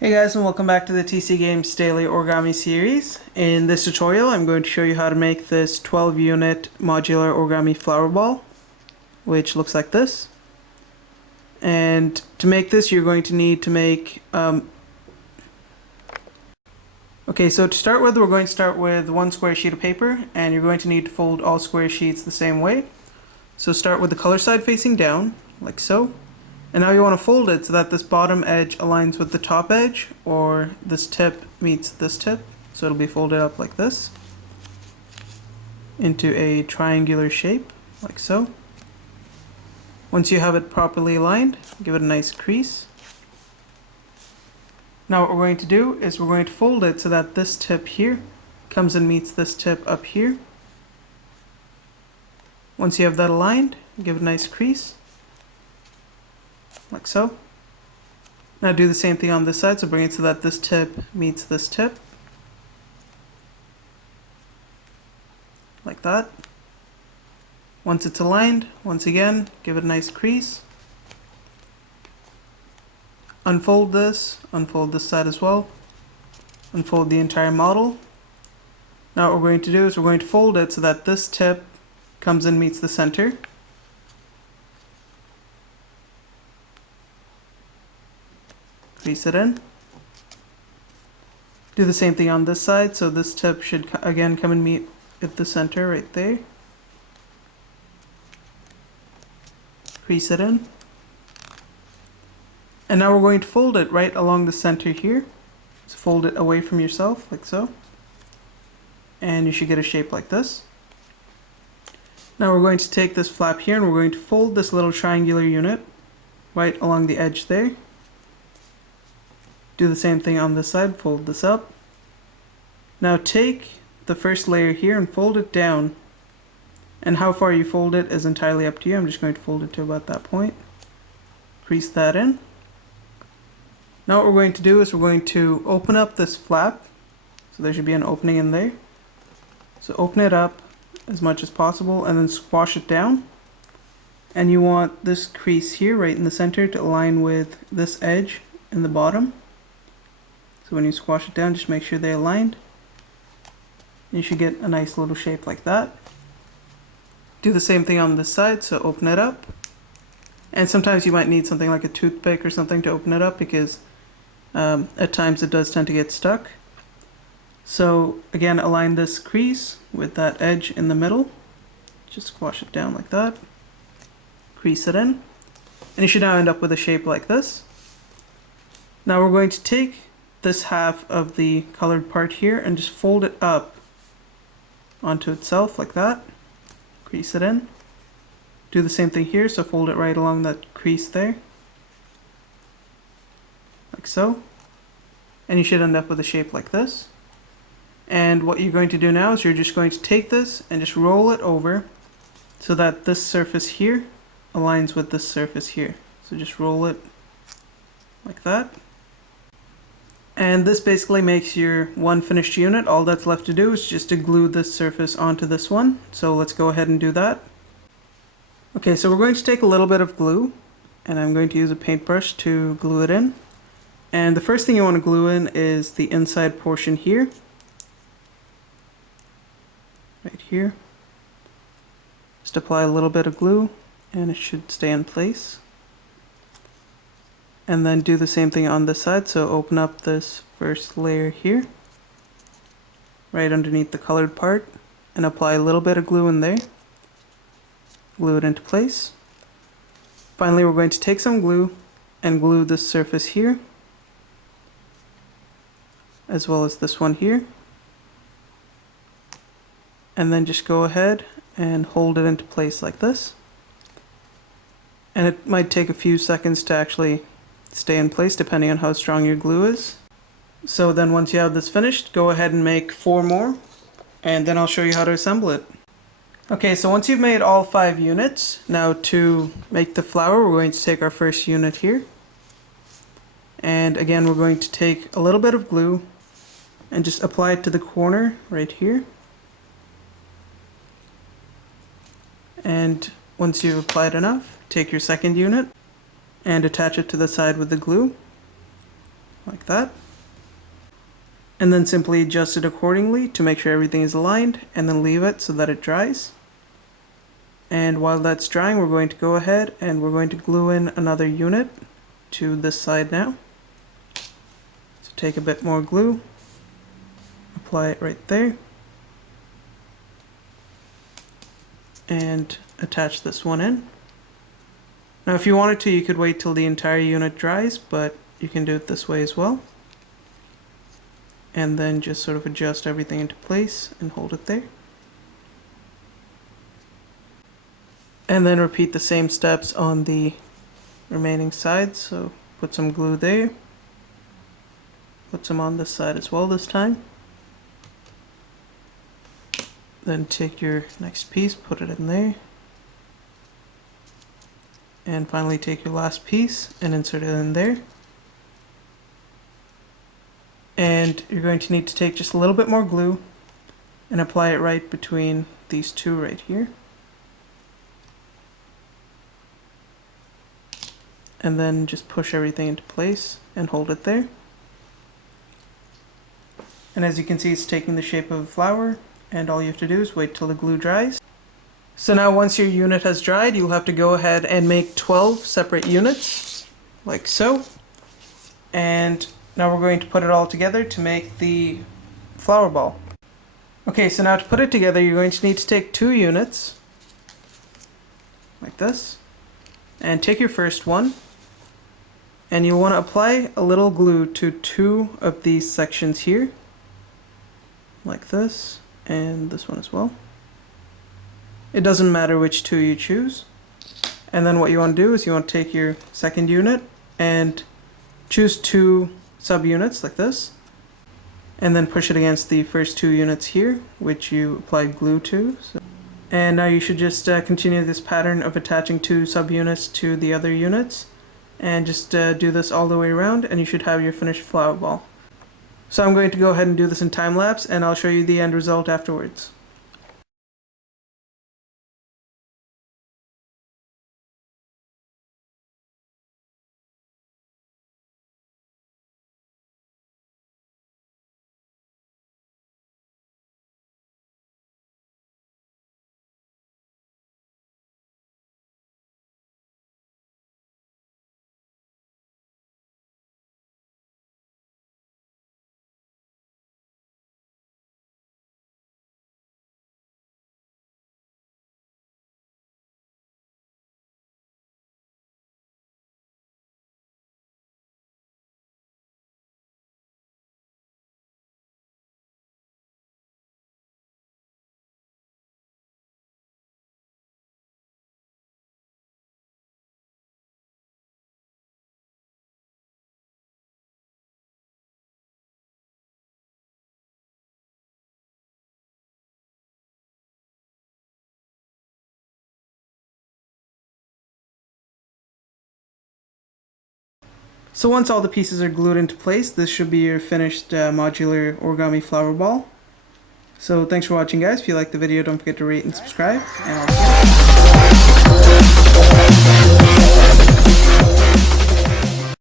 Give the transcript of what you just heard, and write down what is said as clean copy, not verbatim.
Hey guys, and welcome back to the TC Games Daily Origami series. In this tutorial I'm going to show you how to make this 12 unit modular origami flower ball, which looks like this. And to make this you're going to need to make so to start with, we're going to start with one square sheet of paper, and you're going to need to fold all square sheets the same way. So start with the color side facing down, like so. And now you want to fold it so that this bottom edge aligns with the top edge, or this tip meets this tip. So it'll be folded up like this into a triangular shape, like so. Once you have it properly aligned, give it a nice crease. Now what we're going to do is we're going to fold it so that this tip here comes and meets this tip up here. Once you have that aligned, give it a nice crease, like so. Now do the same thing on this side, so bring it so that this tip meets this tip, like that. Once it's aligned, once again, give it a nice crease. Unfold this side as well. Unfold the entire model. Now what we're going to do is we're going to fold it so that this tip comes and meets the center. Crease it in. Do the same thing on this side, so this tip should again come and meet at the center right there. Crease it in. And now we're going to fold it right along the center here. So fold it away from yourself, like so. And you should get a shape like this. Now we're going to take this flap here and we're going to fold this little triangular unit right along the edge there. Do the same thing on this side, fold this up. Now take the first layer here and fold it down. And how far you fold it is entirely up to you. I'm just going to fold it to about that point. Crease that in. Now what we're going to do is we're going to open up this flap. So there should be an opening in there. So open it up as much as possible and then squash it down. And you want this crease here right in the center to align with this edge in the bottom. So when you squash it down, just make sure they're aligned. You should get a nice little shape like that. Do the same thing on this side, so open it up. And sometimes you might need something like a toothpick or something to open it up, because at times it does tend to get stuck. So again, align this crease with that edge in the middle. Just squash it down like that. Crease it in. And you should now end up with a shape like this. Now we're going to take this half of the colored part here and just fold it up onto itself like that. Crease it in. Do the same thing here, so fold it right along that crease there, like so. And you should end up with a shape like this. And what you're going to do now is you're just going to take this and just roll it over so that this surface here aligns with this surface here. So just roll it like that. And this basically makes your one finished unit. All that's left to do is just to glue this surface onto this one. So let's go ahead and do that. Okay, so we're going to take a little bit of glue, and I'm going to use a paintbrush to glue it in. And the first thing you want to glue in is the inside portion here. Right here. Just apply a little bit of glue, and it should stay in place. And then do the same thing on this side, so open up this first layer here, right underneath the colored part, and apply a little bit of glue in there. Glue it into place. Finally, we're going to take some glue and glue this surface here, as well as this one here. And then just go ahead and hold it into place like this. And it might take a few seconds to actually stay in place depending on how strong your glue is. So then once you have this finished, go ahead and make 4 more, and then I'll show you how to assemble it. Okay, so once you've made all 5 units, now to make the flower, we're going to take our first unit here. And again, we're going to take a little bit of glue and just apply it to the corner right here. And once you've applied enough, take your second unit and attach it to the side with the glue, like that. And then simply adjust it accordingly to make sure everything is aligned, and then leave it so that it dries. And while that's drying, we're going to go ahead and we're going to glue in another unit to this side now. So take a bit more glue, apply it right there, and attach this one in. Now if you wanted to, you could wait till the entire unit dries, but you can do it this way as well. And then just sort of adjust everything into place and hold it there. And then repeat the same steps on the remaining sides. So put some glue there. Put some on this side as well this time. Then take your next piece, put it in there. And finally take your last piece and insert it in there. And you're going to need to take just a little bit more glue and apply it right between these two right here. And then just push everything into place and hold it there. And as you can see, it's taking the shape of a flower, and all you have to do is wait till the glue dries. So now once your unit has dried, you'll have to go ahead and make 12 separate units, like so. And now we're going to put it all together to make the flower ball. Okay, so now to put it together, you're going to need to take 2 units, like this, and take your first one. And you'll want to apply a little glue to 2 of these sections here, like this, and this one as well. It doesn't matter which 2 you choose. And then what you want to do is you want to take your second unit and choose 2 subunits like this, and then push it against the first 2 units here, which you applied glue to. And now you should just continue this pattern of attaching 2 subunits to the other units. And just do this all the way around, and you should have your finished flower ball. So I'm going to go ahead and do this in time lapse, and I'll show you the end result afterwards. So once all the pieces are glued into place, this should be your finished modular origami flower ball. So thanks for watching, guys. If you liked the video, don't forget to rate and subscribe, and I'll see you.